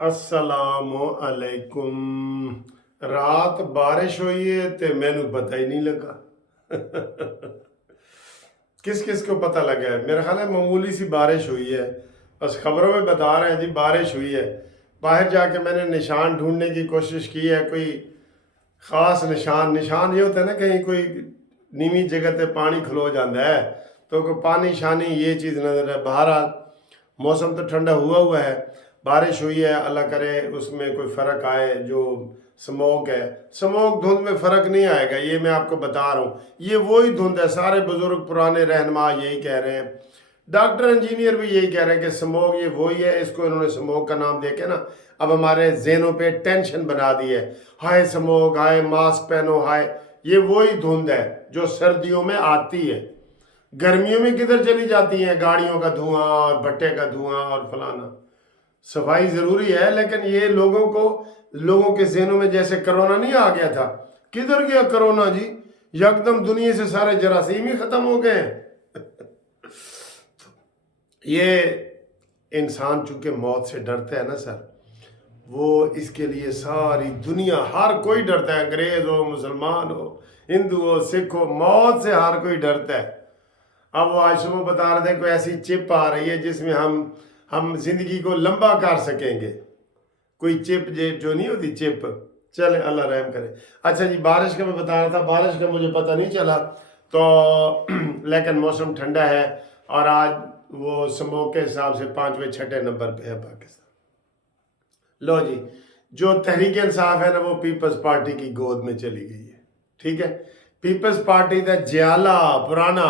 अस्सलामु अलैकुम। रात बारिश हुई है तो मैनू पता ही नहीं लगा। किस किस को पता लगा है? मेरा ख्याल है मामूली सी बारिश हुई है, बस खबरों में बता रहे हैं जी बारिश हुई है। बाहर जाके मैंने निशान ढूंढने की कोशिश की है, कोई ख़ास निशान निशान ये होता है ना, कहीं कोई नीवी जगह पे पानी खलो जाता है तो कोई पानी शानी ये चीज़ नजर है। बहरहाल मौसम तो ठंडा हुआ है, बारिश हुई है, अल्लाह करे उसमें कोई फ़र्क आए। जो स्मोक है, स्मोक धुंध में फ़र्क नहीं आएगा, ये मैं आपको बता रहा हूँ। ये वही धुंध है, सारे बुज़ुर्ग पुराने रहनुमा यही कह रहे हैं, डॉक्टर इंजीनियर भी यही कह रहे हैं कि स्मोक ये वही है। इसको इन्होंने स्मोक का नाम देके ना अब हमारे ज़हनों पे टेंशन बना दी है। हाय स्मोक, हाय मास्क पहनो, हाय ये वही धुंध है जो सर्दियों में आती है। गर्मियों में किधर चली जाती हैं? गाड़ियों का धुआं और भट्टे का धुआं और फलाना। सफाई ज़रूरी है, लेकिन ये लोगों के ज़हनों में जैसे कोरोना नहीं आ गया था, किधर गया कोरोना जी? यकदम दुनिया से सारे जरासीम ही ख़त्म हो गए हैं। ये इंसान चूंकि मौत से डरता है ना सर, वो इसके लिए सारी दुनिया हर कोई डरता है, अंग्रेज़ हो, मुसलमान हो, हिंदू हो, सिख हो, मौत से हर कोई डरता है। अब वो आज सुबह बता रहे थे कोई ऐसी चिप आ रही है जिसमें हम जिंदगी को लंबा कर सकेंगे। कोई चिप जो नहीं होती चिप, चले अल्लाह रहम करे। अच्छा जी, बारिश का मैं बता रहा था, बारिश का मुझे पता नहीं चला तो लेकिन मौसम ठंडा है और आज वो स्मोक के हिसाब से 5वें 6ठे नंबर पे है पाकिस्तान। लो जी, जो तहरीक इंसाफ है ना वो पीपल्स पार्टी की गोद में चली गई है। ठीक है, पीपल्स पार्टी का जियाला पुराना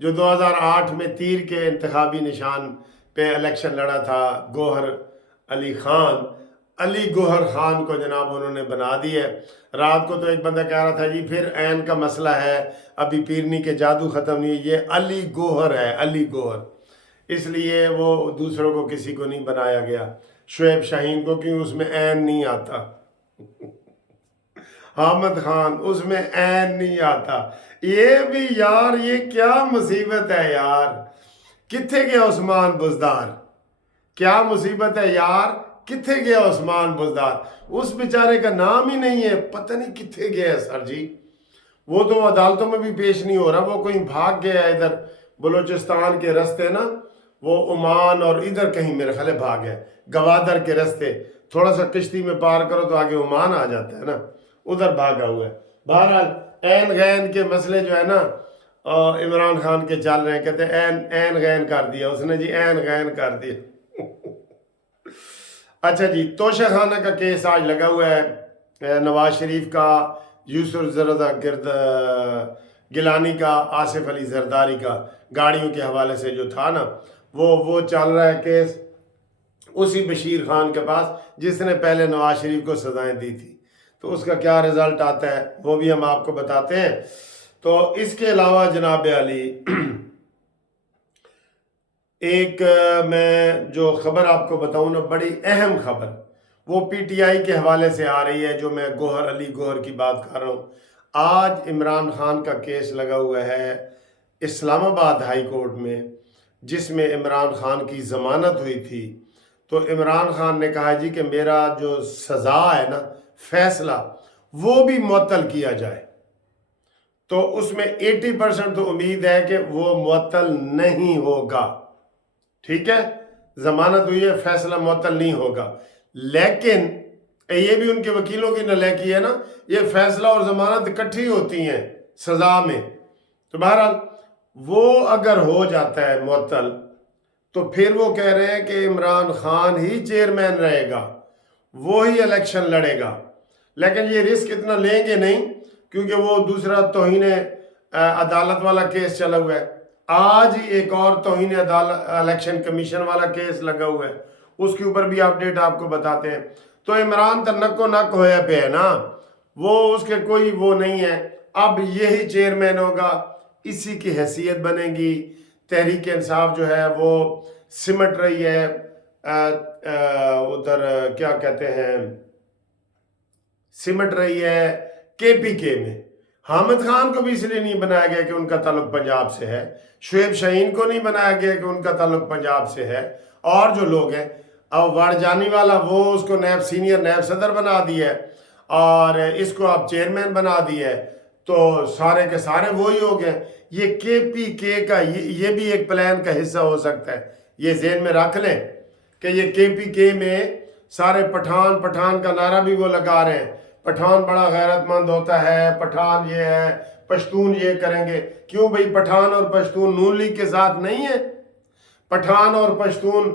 जो 2008 में तीर के इंतखाबी निशान पे इलेक्शन लड़ा था, गौहर अली खान, अली गौहर खान को जनाब उन्होंने बना दी है। रात को तो एक बंदा कह रहा था जी फिर ऐन का मसला है, अभी पीरनी के जादू ख़त्म नहीं, ये अली गौहर है, अली गौहर, इसलिए वो दूसरों को किसी को नहीं बनाया गया, शुएब शाहीन को, क्योंकि उसमें ऐन नहीं आता। हामिद खान उसमें ऐन नहीं आता। ये भी यार, ये क्या मुसीबत है यार, किथे गया उस्मान बुजदार? क्या मुसीबत है यार, किथे गया उस्मान बुजदार? उस बेचारे का नाम ही नहीं है, पता नहीं किथे गया है सर जी। वो तो अदालतों में भी पेश नहीं हो रहा, वो कहीं भाग गया है इधर बलूचिस्तान के रास्ते ना, वो ओमान और इधर कहीं मेरे ख्याल भाग गया, गवादर के रास्ते। थोड़ा सा किश्ती में पार करो तो आगे ओमान आ जाता है ना, उधर भागा हुआ है। बहरहाल ऐन गैन के मसले जो है ना इमरान खान के चल रहे हैं, कहते हैं ऐन गैन कर दिया उसने जी, ऐन गैन कर दिया। अच्छा जी, तोशा खाना का केस आज लगा हुआ है, नवाज शरीफ का, यूसुफ जरदा गिरद गिलानी का, आसिफ अली जरदारी का, गाड़ियों के हवाले से जो था ना वो चल रहा है केस उसी बशीर खान के पास जिसने पहले नवाज शरीफ को सजाएं दी थी। तो उसका क्या रिजल्ट आता है वो भी हम आपको बताते हैं। तो इसके अलावा जनाब अली एक मैं जो खबर आपको बताऊं ना, बड़ी अहम खबर, वो पीटीआई के हवाले से आ रही है, जो मैं गौहर अली गौहर की बात कर रहा हूँ। आज इमरान खान का केस लगा हुआ है इस्लामाबाद हाई कोर्ट में, जिसमें इमरान खान की ज़मानत हुई थी। तो इमरान खान ने कहा जी कि मेरा जो सज़ा है ना, फैसला, वो भी मुअत्तल किया जाए। तो उसमें 80% तो उम्मीद है कि वो मुअत्तल नहीं होगा। ठीक है, जमानत हुई है, फैसला मुअत्तल नहीं होगा। लेकिन ये भी उनके वकीलों की नलायकी है ना, ये फैसला और जमानत इकट्ठी होती हैं सजा में। तो बहरहाल वो अगर हो जाता है मुअत्तल, तो फिर वो कह रहे हैं कि इमरान खान ही चेयरमैन रहेगा, वो ही इलेक्शन लड़ेगा। लेकिन ये रिस्क इतना लेंगे नहीं, क्योंकि वो दूसरा तौहीन अदालत वाला केस चला हुआ है। आज ही एक और तौहीन अदालत इलेक्शन कमीशन वाला केस लगा हुआ है, उसके ऊपर भी अपडेट आपको बताते हैं। तो इमरान तो नक्को नक होया पे है ना, वो उसके कोई वो नहीं है, अब यही चेयरमैन होगा, इसी की हैसियत बनेगी। तहरीक इंसाफ जो है वो सिमट रही है उधर क्या कहते हैं, सिमट रही है केपीके में। हामिद खान को भी इसलिए नहीं बनाया गया कि उनका ताल्लुक पंजाब से है, शुएब शाहीन को नहीं बनाया गया कि उनका ताल्लुक पंजाब से है, और जो लोग हैं अब वारजानी वाला वो उसको नैब सीनियर नैब सदर बना दिया है और इसको आप चेयरमैन बना दिया है, तो सारे के सारे वही हो गए। ये KPK का ये भी एक प्लान का हिस्सा हो सकता है। ये ज़हन में रख लें कि ये KPK में सारे पठान का नारा भी वो लगा रहे हैं, पठान बड़ा गैरतमंद होता है, पठान ये है, पश्तून ये करेंगे। क्यों भाई, पठान और पश्तून नून लीग के साथ नहीं है? पठान और पश्तून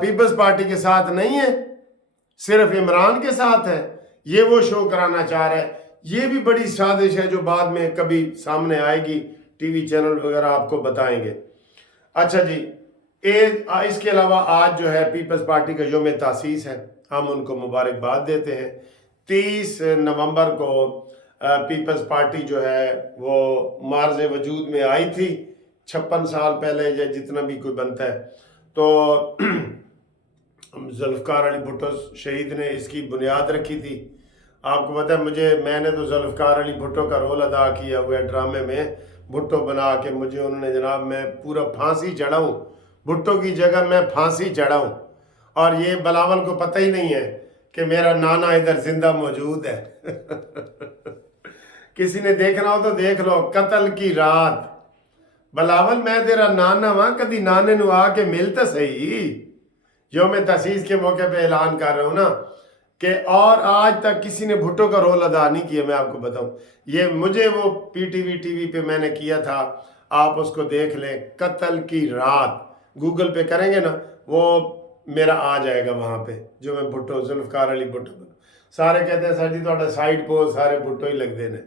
पीपल्स पार्टी के साथ नहीं है, सिर्फ इमरान के साथ है। ये वो शो कराना चाह रहा है। ये भी बड़ी साजिश है जो बाद में कभी सामने आएगी, टीवी चैनल वगैरह आपको बताएंगे। अच्छा जी, इसके अलावा आज जो है पीपल्स पार्टी का यौम तासीस है, हम उनको मुबारकबाद देते हैं। 30 नवंबर को पीपल्स पार्टी जो है वो मार्ज़ वजूद में आई थी, 56 साल पहले या जितना भी कोई बनता है। तो जुल्फ़िकार अली भुट्टो शहीद ने इसकी बुनियाद रखी थी। आपको पता है मैंने तो जुल्फ़िकार अली भुट्टो का रोल अदा किया हुआ है ड्रामे में। भुट्टो बना के मुझे उन्होंने जनाब, मैं पूरा फांसी चढ़ाऊँ, भुट्टो की जगह मैं फांसी चढ़ाऊँ। और ये बिलावल को पता ही नहीं है कि मेरा नाना इधर जिंदा मौजूद है। किसी ने देखना हो तो देख लो, कत्ल की रात। बिलावल मैं तेरा नाना वहां, कभी नाने नु आके मिलता सही। यौम तसीस के मौके पे ऐलान कर रहा हूँ ना कि और आज तक किसी ने भुट्टो का रोल अदा नहीं किया। मैं आपको बताऊं, ये मुझे वो PTV टीवी पे मैंने किया था, आप उसको देख लें। कत्ल की रात गूगल पे करेंगे ना, वो मेरा आ जाएगा वहाँ पे, जो मैं भुट्टो जुल्फ़िकार अली भुट्टो बना। सारे कहते हैं सर जी थोड़ा साइड पोस्ट सारे भुट्टो ही लगते ने।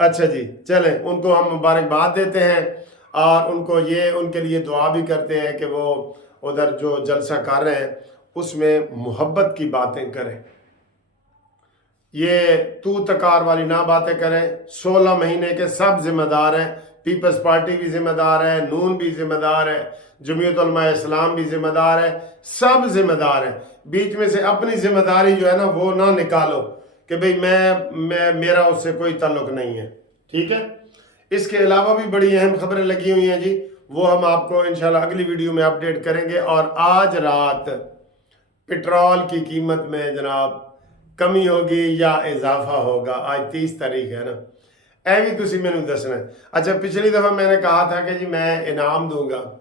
अच्छा जी, चलें, उनको हम मुबारकबाद देते हैं और उनको ये उनके लिए दुआ भी करते हैं कि वो उधर जो जलसा कर रहे हैं उसमें मोहब्बत की बातें करें, ये तू तकार वाली ना बातें करें। 16 महीने के सब जिम्मेदार हैं, पीपल्स पार्टी भी जिम्मेदार है, नून भी जिम्मेदार है, जमीयत उलमा इस्लाम भी जिम्मेदार है, सब जिम्मेदार हैं। बीच में से अपनी जिम्मेदारी जो है ना वो ना निकालो कि भाई मैं मेरा उससे कोई ताल्लुक नहीं है, ठीक है। इसके अलावा भी बड़ी अहम खबरें लगी हुई हैं जी, वो हम आपको इंशाल्लाह अगली वीडियो में अपडेट करेंगे। और आज रात पेट्रोल की कीमत में जनाब कमी होगी या इजाफा होगा। आज 30 तारीख है ना, ऐ भी तुसी मैनू दसना है। अच्छा, पिछली दफ़ा मैंने कहा था कि जी मैं इनाम दूंगा,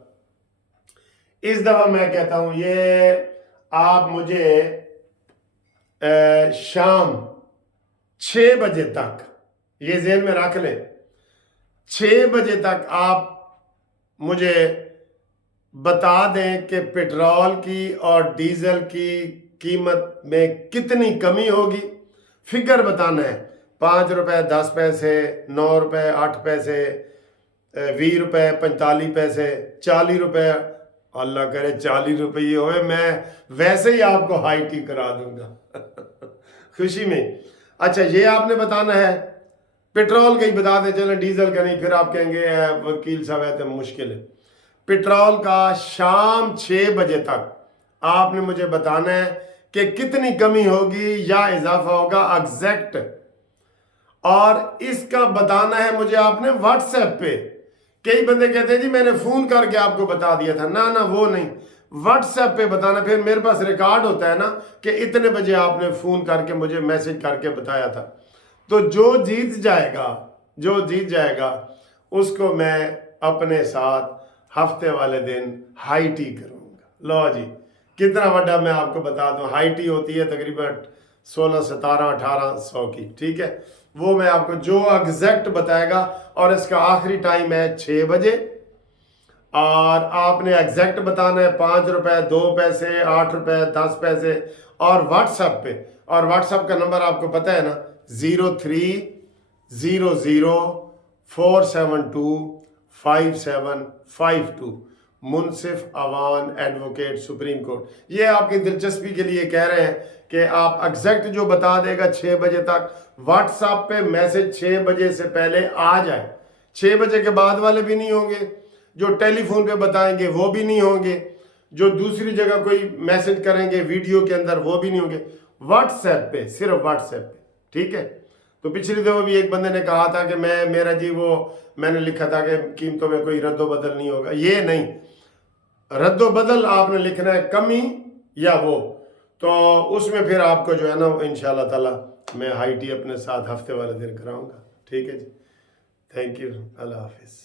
इस दफ़ा मैं कहता हूँ ये आप मुझे शाम 6 बजे तक, ये ज़हन में रख लें, 6 बजे तक आप मुझे बता दें कि पेट्रोल की और डीजल की कीमत में कितनी कमी होगी। फिगर बताना है, 5 रुपए 10 पैसे, 9 रुपए 8 पैसे, 20 रुपए 45 पैसे, 40 रुपए, अल्लाह करे 40 रुपये होए, मैं वैसे ही आपको हाई टी करा दूंगा खुशी में। अच्छा, ये आपने बताना है, पेट्रोल का ही बता दे चलें, डीजल का नहीं, फिर आप कहेंगे वकील साहब है तो मुश्किल है। पेट्रोल का शाम 6 बजे तक आपने मुझे बताना है कि कितनी कमी होगी या इजाफा होगा एग्जैक्ट, और इसका बताना है मुझे आपने व्हाट्सएप पे। कई बंदे कहते हैं जी मैंने फोन करके आपको बता दिया था, ना ना वो नहीं, व्हाट्सएप पे बताना। फिर मेरे पास रिकॉर्ड होता है ना कि इतने बजे आपने फोन करके मुझे मैसेज करके बताया था। तो जो जीत जाएगा उसको मैं अपने साथ हफ्ते वाले दिन हाई टी करूंगा। लो जी, कितना बड़ा मैं आपको बता दूं, हाई टी होती है तकरीबन 16, 17, 1800 की, ठीक है। वो मैं आपको जो एग्जैक्ट बताएगा, और इसका आखिरी टाइम है 6 बजे, और आपने एग्जैक्ट बताना है 5 रुपए 2 पैसे, 8 रुपए 10 पैसे, और व्हाट्सएप पे। और व्हाट्सएप का नंबर आपको पता है ना, 0300472572 मुनसिफ अवान एडवोकेट सुप्रीम कोर्ट। ये आपकी दिलचस्पी के लिए कह रहे हैं कि आप एग्जैक्ट जो बता देगा 6 बजे तक, व्हाट्सएप पे मैसेज 6 बजे से पहले आ जाए। 6 बजे के बाद वाले भी नहीं होंगे, जो टेलीफोन पे बताएंगे वो भी नहीं होंगे, जो दूसरी जगह कोई मैसेज करेंगे वीडियो के अंदर वो भी नहीं होंगे। व्हाट्सएप पे, सिर्फ व्हाट्सएप पे, ठीक है। तो पिछली दफा भी एक बंदे ने कहा था कि मेरा जी वो मैंने लिखा था कि कीमतों में कोई रद्दो बदल नहीं होगा। ये नहीं, रद्दो बदल आपने लिखना है कमी یا وہ تو اس میں پھر آپ کو جو ہے نا وہ انشاءاللہ تعالی میں ہائی ٹی اپنے ساتھ ہفتے والے دن کراؤں گا. ٹھیک ہے جی, تھینک یو, اللہ حافظ.